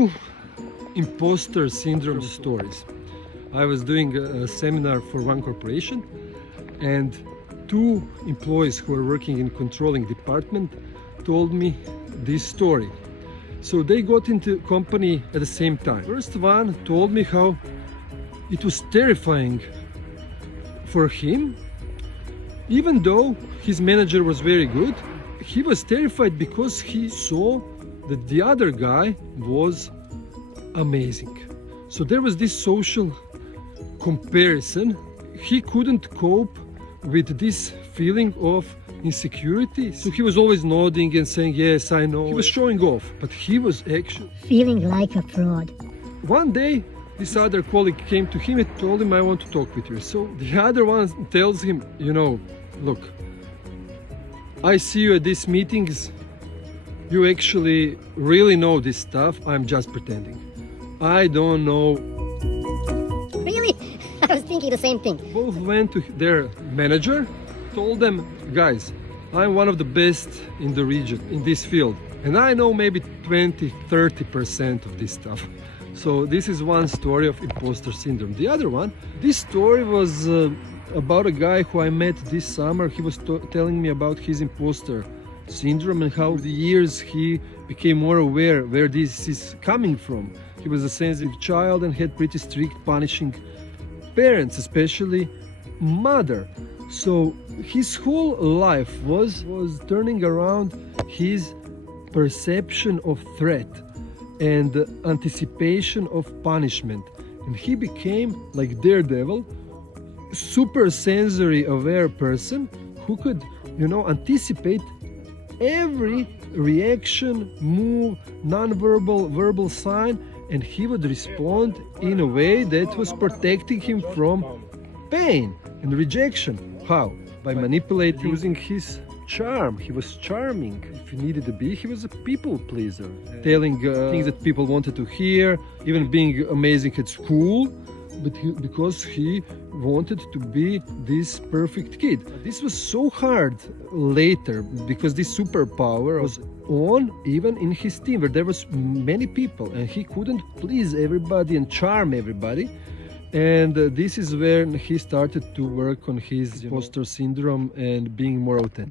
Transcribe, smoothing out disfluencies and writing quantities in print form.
two imposter syndrome stories. I was doing a seminar for one corporation, and two employees who are working in controlling department told me this story. So they got into company at the same time. First one told me how it was terrifying for him. Even though his manager was very good, he was terrified because he saw that the other guy was amazing. So there was this social comparison. He couldn't cope with this feeling of insecurity. So he was always nodding and saying, yes, I know. He was showing off, but he was actually feeling like a fraud. One day, this other colleague came to him and told him, I want to talk with you. So the other one tells him, look, I see you at these meetings. You actually really know this stuff. I'm just pretending. I don't know. Really? I was thinking the same thing. Both went to their manager, told them, guys, I'm one of the best in the region, in this field. And I know maybe 20-30% of this stuff. So this is one story of imposter syndrome. The other one, this story was about a guy who I met this summer. He was telling me about his imposter syndrome and how over the years he became more aware where this is coming from. He was a sensitive child and had pretty strict punishing parents, especially mother. So his whole life was turning around his perception of threat and anticipation of punishment. And he became like Daredevil, super sensory aware person who could, anticipate every reaction, move, non-verbal, verbal sign, and he would respond in a way that was protecting him from pain and rejection. How? By manipulating, using his charm. He was charming. If he needed to be, he was a people pleaser, telling things that people wanted to hear, even being amazing at school, but because he wanted to be this perfect kid. This was so hard later because this superpower was on even in his team where there was many people and he couldn't please everybody and charm everybody. And this is when he started to work on his imposter syndrome and being more authentic.